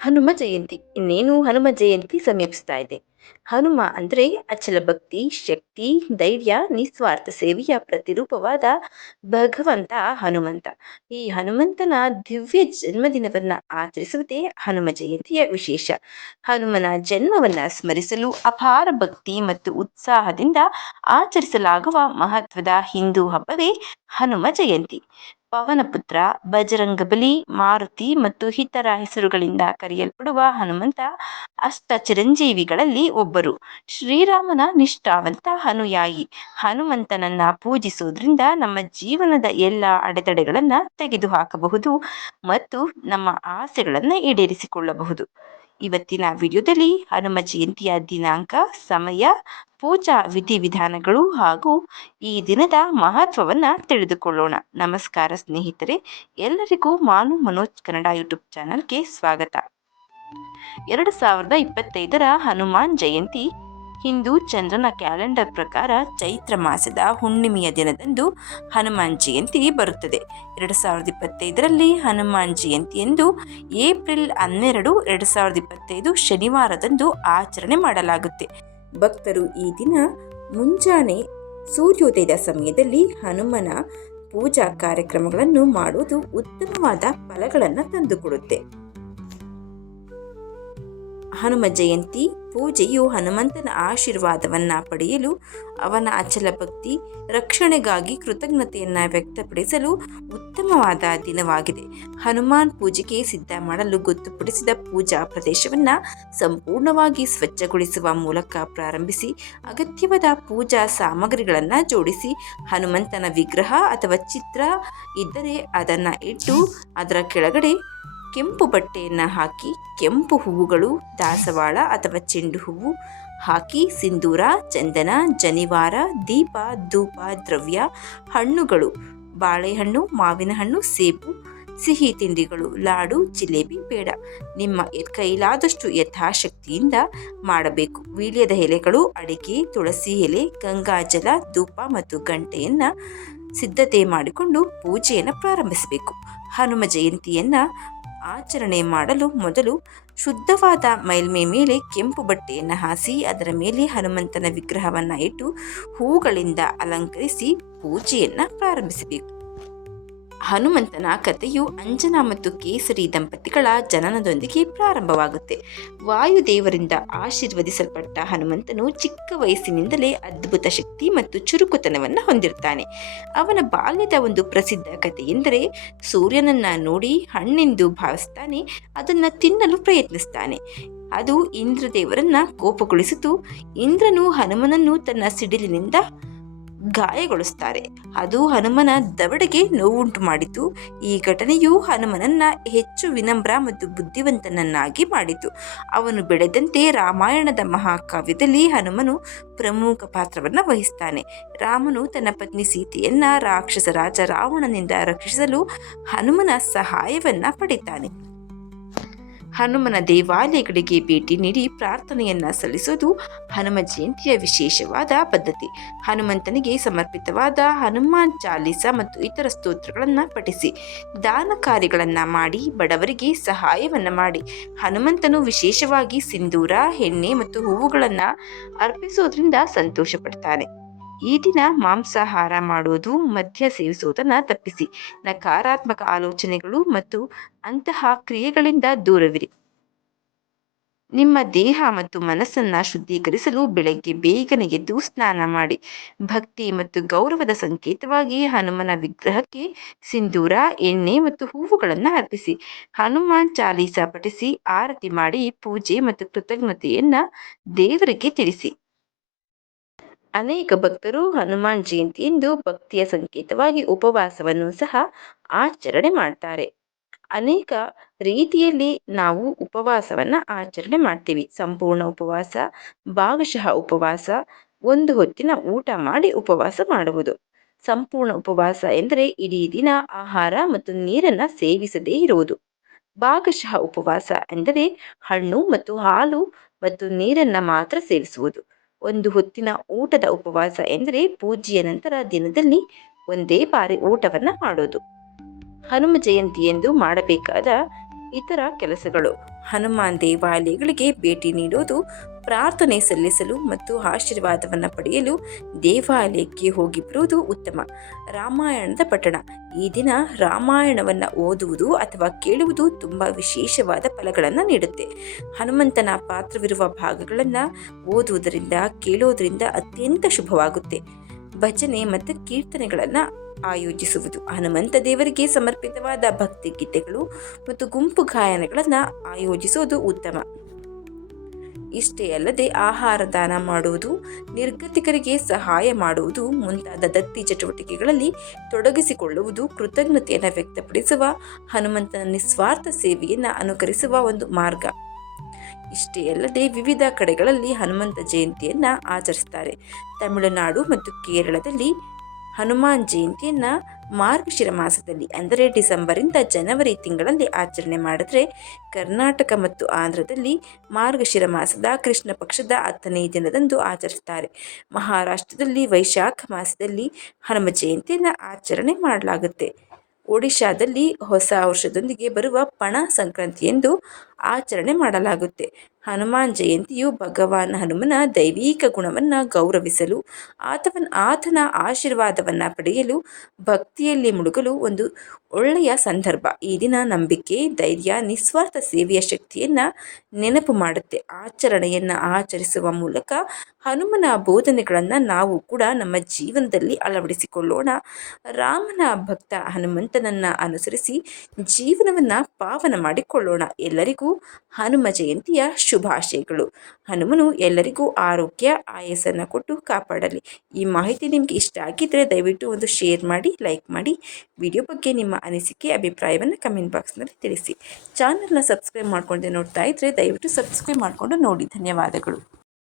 ಹನುಮ ಜಯಂತಿ, ಇನ್ನೇನು ಹನುಮ ಜಯಂತಿ ಸಮೀಪಿಸ್ತಾ ಇದೆ. ಹನುಮ ಅಂದರೆ ಅಚಲ ಭಕ್ತಿ, ಶಕ್ತಿ, ಧೈರ್ಯ, ನಿಸ್ವಾರ್ಥ ಸೇವೆಯ ಪ್ರತಿರೂಪವಾದ ಭಗವಂತ ಹನುಮಂತ. ಈ ಹನುಮಂತನ ದಿವ್ಯ ಜನ್ಮದಿನವನ್ನ ಆಚರಿಸುವುದೇ ಹನುಮ ಜಯಂತಿಯ ವಿಶೇಷ. ಹನುಮನ ಜನ್ಮವನ್ನ ಸ್ಮರಿಸಲು ಅಪಾರ ಭಕ್ತಿ ಮತ್ತು ಉತ್ಸಾಹದಿಂದ ಆಚರಿಸಲಾಗುವ ಮಹತ್ವದ ಹಿಂದೂ ಹಬ್ಬವೇ ಹನುಮ ಜಯಂತಿ. ಪವನಪುತ್ರ, ಬಜರಂಗಬಲಿ, ಮಾರುತಿ ಮತ್ತು ಇತರ ಹೆಸರುಗಳಿಂದ ಕರೆಯಲ್ಪಡುವ ಹನುಮಂತ ಅಷ್ಟ ಚಿರಂಜೀವಿಗಳಲ್ಲಿ ಒಬ್ಬರು. ಶ್ರೀರಾಮನ ನಿಷ್ಠಾವಂತ ಅನುಯಾಯಿ. ಹನುಮಂತನನ್ನ ಪೂಜಿಸುವುದರಿಂದ ನಮ್ಮ ಜೀವನದ ಎಲ್ಲ ಅಡೆತಡೆಗಳನ್ನ ತೆಗೆದುಹಾಕಬಹುದು ಮತ್ತು ನಮ್ಮ ಆಸೆಗಳನ್ನು ಈಡೇರಿಸಿಕೊಳ್ಳಬಹುದು. ಇವತ್ತಿನ ವಿಡಿಯೋದಲ್ಲಿ ಹನುಮ ಜಯಂತಿಯ ದಿನಾಂಕ, ಸಮಯ, ಪೂಜಾ ವಿಧಿವಿಧಾನಗಳು ಹಾಗೂ ಈ ದಿನದ ಮಹತ್ವವನ್ನ ತಿಳಿದುಕೊಳ್ಳೋಣ. ನಮಸ್ಕಾರ ಸ್ನೇಹಿತರೆ, ಎಲ್ಲರಿಗೂ ಮಾನು ಮನೋಜ್ ಕನ್ನಡ ಯೂಟ್ಯೂಬ್ ಚಾನಲ್ಗೆ ಸ್ವಾಗತ. ಎರಡು ಸಾವಿರದ ಇಪ್ಪತ್ತೈದರ ಹನುಮಾನ್ ಜಯಂತಿ ಹಿಂದೂ ಚಂದ್ರನ ಕ್ಯಾಲೆಂಡರ್ ಪ್ರಕಾರ ಚೈತ್ರ ಮಾಸದ ಹುಣ್ಣಿಮೆಯ ದಿನದಂದು ಹನುಮಾನ್ ಜಯಂತಿ ಬರುತ್ತದೆ. ಎರಡು ಸಾವಿರದ ಇಪ್ಪತ್ತೈದರಲ್ಲಿ ಹನುಮಾನ್ ಜಯಂತಿಯಂದು ಏಪ್ರಿಲ್ ಹನ್ನೆರಡು ಎರಡು ಸಾವಿರದ ಇಪ್ಪತ್ತೈದು ಶನಿವಾರದಂದು ಆಚರಣೆ ಮಾಡಲಾಗುತ್ತೆ. ಭಕ್ತರು ಈ ದಿನ ಮುಂಜಾನೆ ಸೂರ್ಯೋದಯದ ಸಮಯದಲ್ಲಿ ಹನುಮನ ಪೂಜಾ ಕಾರ್ಯಕ್ರಮಗಳನ್ನು ಮಾಡುವುದು ಉತ್ತಮವಾದ ಫಲಗಳನ್ನು ತಂದುಕೊಡುತ್ತೆ. ಹನುಮ ಜಯಂತಿ ಪೂಜೆಯು ಹನುಮಂತನ ಆಶೀರ್ವಾದವನ್ನ ಪಡೆಯಲು ಅವನ ಅಚಲ ಭಕ್ತಿ, ರಕ್ಷಣೆಗಾಗಿ ಕೃತಜ್ಞತೆಯನ್ನು ವ್ಯಕ್ತಪಡಿಸಲು ಉತ್ತಮವಾದ ದಿನವಾಗಿದೆ. ಹನುಮಾನ್ ಪೂಜೆಗೆ ಸಿದ್ಧ ಮಾಡಲು ಗೊತ್ತುಪಡಿಸಿದ ಪೂಜಾ ಪ್ರದೇಶವನ್ನ ಸಂಪೂರ್ಣವಾಗಿ ಸ್ವಚ್ಛಗೊಳಿಸುವ ಮೂಲಕ ಪ್ರಾರಂಭಿಸಿ, ಅಗತ್ಯವಾದ ಪೂಜಾ ಸಾಮಗ್ರಿಗಳನ್ನು ಜೋಡಿಸಿ, ಹನುಮಂತನ ವಿಗ್ರಹ ಅಥವಾ ಚಿತ್ರ ಇದ್ದರೆ ಅದನ್ನು ಇಟ್ಟು ಅದರ ಕೆಳಗಡೆ ಕೆಂಪು ಬಟ್ಟೆಯನ್ನು ಹಾಕಿ, ಕೆಂಪು ಹೂವುಗಳು, ದಾಸವಾಳ ಅಥವಾ ಚೆಂಡು ಹೂವು ಹಾಕಿ, ಸಿಂಧೂರ, ಚಂದನ, ಜನಿವಾರ, ದೀಪ, ಧೂಪ, ದ್ರವ್ಯ, ಹಣ್ಣುಗಳು, ಬಾಳೆಹಣ್ಣು, ಮಾವಿನ ಹಣ್ಣು, ಸೇಬು, ಸಿಹಿ ತಿಂಡಿಗಳು, ಲಾಡು, ಜಿಲೇಬಿ ಬೇಡ ನಿಮ್ಮ ಕೈಲಾದಷ್ಟು ಯಥಾಶಕ್ತಿಯಿಂದ ಮಾಡಬೇಕು. ವೀಳ್ಯದ ಎಲೆಗಳು, ಅಡಿಕೆ, ತುಳಸಿ ಎಲೆ ಗಂಗಾಜಲ ಧೂಪ ಮತ್ತು ಗಂಟೆಯನ್ನು ಸಿದ್ಧತೆ ಮಾಡಿಕೊಂಡು ಪೂಜೆಯನ್ನು ಪ್ರಾರಂಭಿಸಬೇಕು. ಹನುಮ ಜಯಂತಿಯನ್ನು ಆಚರಣೆ ಮಾಡಲು ಮೊದಲು ಶುದ್ಧವಾದ ಮೈಲ್ಮೆ ಮೇಲೆ ಕೆಂಪು ಬಟ್ಟೆಯನ್ನು ಹಾಸಿ, ಅದರ ಮೇಲೆ ಹನುಮಂತನ ವಿಗ್ರಹವನ್ನು ಇಟ್ಟು ಹೂಗಳಿಂದ ಅಲಂಕರಿಸಿ ಪೂಜೆಯನ್ನು ಪ್ರಾರಂಭಿಸಬೇಕು. ಹನುಮಂತನ ಕಥೆಯು ಅಂಜನಾ ಮತ್ತು ಕೇಸರಿ ದಂಪತಿಗಳ ಜನನದೊಂದಿಗೆ ಪ್ರಾರಂಭವಾಗುತ್ತೆ. ವಾಯುದೇವರಿಂದ ಆಶೀರ್ವದಿಸಲ್ಪಟ್ಟ ಹನುಮಂತನು ಚಿಕ್ಕ ವಯಸ್ಸಿನಿಂದಲೇ ಅದ್ಭುತ ಶಕ್ತಿ ಮತ್ತು ಚುರುಕುತನವನ್ನು ಹೊಂದಿರ್ತಾನೆ. ಅವನ ಬಾಲ್ಯದ ಒಂದು ಪ್ರಸಿದ್ಧ ಕಥೆ ಎಂದರೆ ಸೂರ್ಯನನ್ನ ನೋಡಿ ಹಣ್ಣೆಂದು ಭಾವಿಸ್ತಾನೆ, ಅದನ್ನು ತಿನ್ನಲು ಪ್ರಯತ್ನಿಸ್ತಾನೆ. ಅದು ಇಂದ್ರದೇವರನ್ನ ಕೋಪಗೊಳಿಸಿತು. ಇಂದ್ರನು ಹನುಮನನ್ನು ತನ್ನ ಸಿಡಿಲಿನಿಂದ ಗಾಯಗೊಳಿಸ್ತಾರೆ. ಅದು ಹನುಮನ ದವಡೆಗೆ ನೋವುಂಟು ಮಾಡಿತು. ಈ ಘಟನೆಯು ಹನುಮನನ್ನ ಹೆಚ್ಚು ವಿನಮ್ರ ಮತ್ತು ಬುದ್ಧಿವಂತನನ್ನಾಗಿ ಮಾಡಿತು. ಅವನು ಬೆಳೆದಂತೆ ರಾಮಾಯಣದ ಮಹಾಕಾವ್ಯದಲ್ಲಿ ಹನುಮನು ಪ್ರಮುಖ ಪಾತ್ರವನ್ನು ವಹಿಸ್ತಾನೆ. ರಾಮನು ತನ್ನ ಪತ್ನಿ ಸೀತೆಯನ್ನ ರಾಕ್ಷಸ ರಾಜ ರಾವಣನಿಂದ ರಕ್ಷಿಸಲು ಹನುಮನ ಸಹಾಯವನ್ನ ಪಡಿತಾನೆ. ಹನುಮನ ದೇವಾಲಯಗಳಿಗೆ ಭೇಟಿ ನೀಡಿ ಪ್ರಾರ್ಥನೆಯನ್ನ ಸಲ್ಲಿಸುವುದು ಹನುಮ ಜಯಂತಿಯ ವಿಶೇಷವಾದ ಪದ್ಧತಿ. ಹನುಮಂತನಿಗೆ ಸಮರ್ಪಿತವಾದ ಹನುಮಾನ್ ಚಾಲೀಸ ಮತ್ತು ಇತರ ಸ್ತೋತ್ರಗಳನ್ನು ಪಠಿಸಿ. ದಾನ ಕಾರ್ಯಗಳನ್ನು ಮಾಡಿ ಬಡವರಿಗೆ ಸಹಾಯವನ್ನು ಮಾಡಿ. ಹನುಮಂತನು ವಿಶೇಷವಾಗಿ ಸಿಂಧೂರ, ಎಣ್ಣೆ ಮತ್ತು ಹೂವುಗಳನ್ನು ಅರ್ಪಿಸುವುದರಿಂದ ಸಂತೋಷ ಪಡ್ತಾನೆ ಈ ದಿನ ಮಾಂಸಾಹಾರ ಮಾಡುವುದು, ಮದ್ಯ ಸೇವಿಸುವುದನ್ನು ತಪ್ಪಿಸಿ. ನಕಾರಾತ್ಮಕ ಆಲೋಚನೆಗಳು ಮತ್ತು ಅಂತಹ ಕ್ರಿಯೆಗಳಿಂದ ದೂರವಿರಿ. ನಿಮ್ಮ ದೇಹ ಮತ್ತು ಮನಸ್ಸನ್ನ ಶುದ್ಧೀಕರಿಸಲು ಬೆಳಗ್ಗೆ ಬೇಗನೆ ಎದ್ದು ಸ್ನಾನ ಮಾಡಿ. ಭಕ್ತಿ ಮತ್ತು ಗೌರವದ ಸಂಕೇತವಾಗಿ ಹನುಮನ ವಿಗ್ರಹಕ್ಕೆ ಸಿಂಧೂರ, ಎಣ್ಣೆ ಮತ್ತು ಹೂವುಗಳನ್ನು ಅರ್ಪಿಸಿ. ಹನುಮಾನ್ ಚಾಲೀಸ ಪಠಿಸಿ, ಆರತಿ ಮಾಡಿ, ಪೂಜೆ ಮತ್ತು ಕೃತಜ್ಞತೆಯನ್ನ ದೇವರಿಗೆ ತಿಳಿಸಿ. ಅನೇಕ ಭಕ್ತರು ಹನುಮಾನ್ ಜಯಂತಿಯಂದು ಭಕ್ತಿಯ ಸಂಕೇತವಾಗಿ ಉಪವಾಸವನ್ನು ಸಹ ಆಚರಣೆ ಮಾಡ್ತಾರೆ. ಅನೇಕ ರೀತಿಯಲ್ಲಿ ನಾವು ಉಪವಾಸವನ್ನ ಆಚರಣೆ ಮಾಡ್ತೀವಿ. ಸಂಪೂರ್ಣ ಉಪವಾಸ, ಭಾಗಶಃ ಉಪವಾಸ, ಒಂದು ಹೊತ್ತಿನ ಊಟ ಮಾಡಿ ಉಪವಾಸ ಮಾಡುವುದು. ಸಂಪೂರ್ಣ ಉಪವಾಸ ಎಂದರೆ ಇಡೀ ದಿನ ಆಹಾರ ಮತ್ತು ನೀರನ್ನ ಸೇವಿಸದೇ ಇರುವುದು. ಭಾಗಶಃ ಉಪವಾಸ ಎಂದರೆ ಹಣ್ಣು ಮತ್ತು ಹಾಲು ಮತ್ತು ನೀರನ್ನ ಮಾತ್ರ ಸೇವಿಸುವುದು. ಒಂದು ಹೊತ್ತಿನ ಊಟದ ಉಪವಾಸ ಎಂದರೆ ಪೂಜೆಯ ನಂತರ ದಿನದಲ್ಲಿ ಒಂದೇ ಬಾರಿ ಊಟವನ್ನು ಮಾಡೋದು. ಹನುಮ ಜಯಂತಿ ಎಂದು ಮಾಡಬೇಕಾದ ಇತರ ಕೆಲಸಗಳು. ಹನುಮಾನ್ ದೇವಾಲಯಗಳಿಗೆ ಭೇಟಿ ನೀಡೋದು ಪ್ರಾರ್ಥನೆ ಸಲ್ಲಿಸಲು ಮತ್ತು ಆಶೀರ್ವಾದವನ್ನು ಪಡೆಯಲು ದೇವಾಲಯಕ್ಕೆ ಹೋಗಿ ಬರುವುದು ಉತ್ತಮ. ರಾಮಾಯಣದ ಪಠಣ. ಈ ದಿನ ರಾಮಾಯಣವನ್ನು ಓದುವುದು ಅಥವಾ ಕೇಳುವುದು ತುಂಬ ವಿಶೇಷವಾದ ಫಲಗಳನ್ನು ನೀಡುತ್ತೆ. ಹನುಮಂತನ ಪಾತ್ರವಿರುವ ಭಾಗಗಳನ್ನು ಓದುವುದರಿಂದ, ಕೇಳೋದರಿಂದ ಅತ್ಯಂತ ಶುಭವಾಗುತ್ತೆ. ಭಜನೆ ಮತ್ತು ಕೀರ್ತನೆಗಳನ್ನು ಆಯೋಜಿಸುವುದು. ಹನುಮಂತ ದೇವರಿಗೆ ಸಮರ್ಪಿತವಾದ ಭಕ್ತಿ ಗೀತೆಗಳು ಮತ್ತು ಗುಂಪು ಗಾಯನಗಳನ್ನು ಆಯೋಜಿಸುವುದು ಉತ್ತಮ. ಇಷ್ಟೇ ಅಲ್ಲದೆ ಆಹಾರ ದಾನ ಮಾಡುವುದು, ನಿರ್ಗತಿಕರಿಗೆ ಸಹಾಯ ಮಾಡುವುದು, ಮುಂತಾದ ದತ್ತಿ ಚಟುವಟಿಕೆಗಳಲ್ಲಿ ತೊಡಗಿಸಿಕೊಳ್ಳುವುದು ಕೃತಜ್ಞತೆಯನ್ನು ವ್ಯಕ್ತಪಡಿಸುವ, ಹನುಮಂತನ ನಿಸ್ವಾರ್ಥ ಸೇವೆಯನ್ನು ಅನುಕರಿಸುವ ಒಂದು ಮಾರ್ಗ. ಇಷ್ಟೇ ಅಲ್ಲದೆ ವಿವಿಧ ಕಡೆಗಳಲ್ಲಿ ಹನುಮಂತ ಜಯಂತಿಯನ್ನು ಆಚರಿಸ್ತಾರೆ. ತಮಿಳುನಾಡು ಮತ್ತು ಕೇರಳದಲ್ಲಿ ಹನುಮಾನ್ ಜಯಂತಿಯನ್ನು ಮಾರ್ಗಶಿರ ಮಾಸದಲ್ಲಿ ಅಂದರೆ ಡಿಸೆಂಬರಿಂದ ಜನವರಿ ತಿಂಗಳಲ್ಲಿ ಆಚರಣೆ ಮಾಡಿದ್ರೆ, ಕರ್ನಾಟಕ ಮತ್ತು ಆಂಧ್ರದಲ್ಲಿ ಮಾರ್ಗಶಿರ ಮಾಸದ ಕೃಷ್ಣ ಪಕ್ಷದ ಹತ್ತನೇ ದಿನದಂದು ಆಚರಿಸ್ತಾರೆ. ಮಹಾರಾಷ್ಟ್ರದಲ್ಲಿ ವೈಶಾಖ ಮಾಸದಲ್ಲಿ ಹನುಮ ಜಯಂತಿಯನ್ನು ಆಚರಣೆ ಮಾಡಲಾಗುತ್ತೆ. ಒಡಿಶಾದಲ್ಲಿ ಹೊಸ ವರ್ಷದೊಂದಿಗೆ ಬರುವ ಪಣ ಸಂಕ್ರಾಂತಿ ಎಂದು ಆಚರಣೆ ಮಾಡಲಾಗುತ್ತೆ. ಹನುಮಾನ್ ಜಯಂತಿಯು ಭಗವಾನ್ ಹನುಮನ ದೈವಿಕ ಗುಣವನ್ನು ಗೌರವಿಸಲು ಆತವನ್ ಆತನ ಆಶೀರ್ವಾದವನ್ನು ಪಡೆಯಲು ಭಕ್ತಿಯಲ್ಲಿ ಮುಳುಗಲು ಒಂದು ಒಳ್ಳೆಯ ಸಂದರ್ಭ. ಈ ದಿನ ನಂಬಿಕೆ, ಧೈರ್ಯ, ನಿಸ್ವಾರ್ಥ ಸೇವೆಯ ಶಕ್ತಿಯನ್ನು ನೆನಪು ಮಾಡುತ್ತೆ. ಆಚರಣೆಯನ್ನು ಆಚರಿಸುವ ಮೂಲಕ ಹನುಮನ ಬೋಧನೆಗಳನ್ನು ನಾವು ಕೂಡ ನಮ್ಮ ಜೀವನದಲ್ಲಿ ಅಳವಡಿಸಿಕೊಳ್ಳೋಣ. ರಾಮನ ಭಕ್ತ ಹನುಮಂತನನ್ನು ಅನುಸರಿಸಿ ಜೀವನವನ್ನು ಪಾವನ ಮಾಡಿಕೊಳ್ಳೋಣ. ಎಲ್ಲರಿಗೂ ಹನುಮ ಜಯಂತಿಯ ಶುಭಾಶಯಗಳು. ಹನುಮನು ಎಲ್ಲರಿಗೂ ಆರೋಗ್ಯ, ಆಯಸ್ಸನ್ನು ಕೊಟ್ಟು ಕಾಪಾಡಲಿ. ಈ ಮಾಹಿತಿ ನಿಮಗೆ ಇಷ್ಟ ಆಗಿದ್ದರೆ ದಯವಿಟ್ಟು ಒಂದು ಶೇರ್ ಮಾಡಿ, ಲೈಕ್ ಮಾಡಿ. ವಿಡಿಯೋ ಬಗ್ಗೆ ಅನಿಸಿಕೆ, ಅಭಿಪ್ರಾಯವನ್ನು ಕಮೆಂಟ್ ಬಾಕ್ಸ್ನಲ್ಲಿ ತಿಳಿಸಿ. ಚಾನಲ್ನ ಸಬ್ಸ್ಕ್ರೈಬ್ ಮಾಡ್ಕೊಂಡೆ ನೋಡ್ತಾ ಇದ್ದರೆ ದಯವಿಟ್ಟು ಸಬ್ಸ್ಕ್ರೈಬ್ ಮಾಡಿಕೊಂಡು ನೋಡಿ. ಧನ್ಯವಾದಗಳು.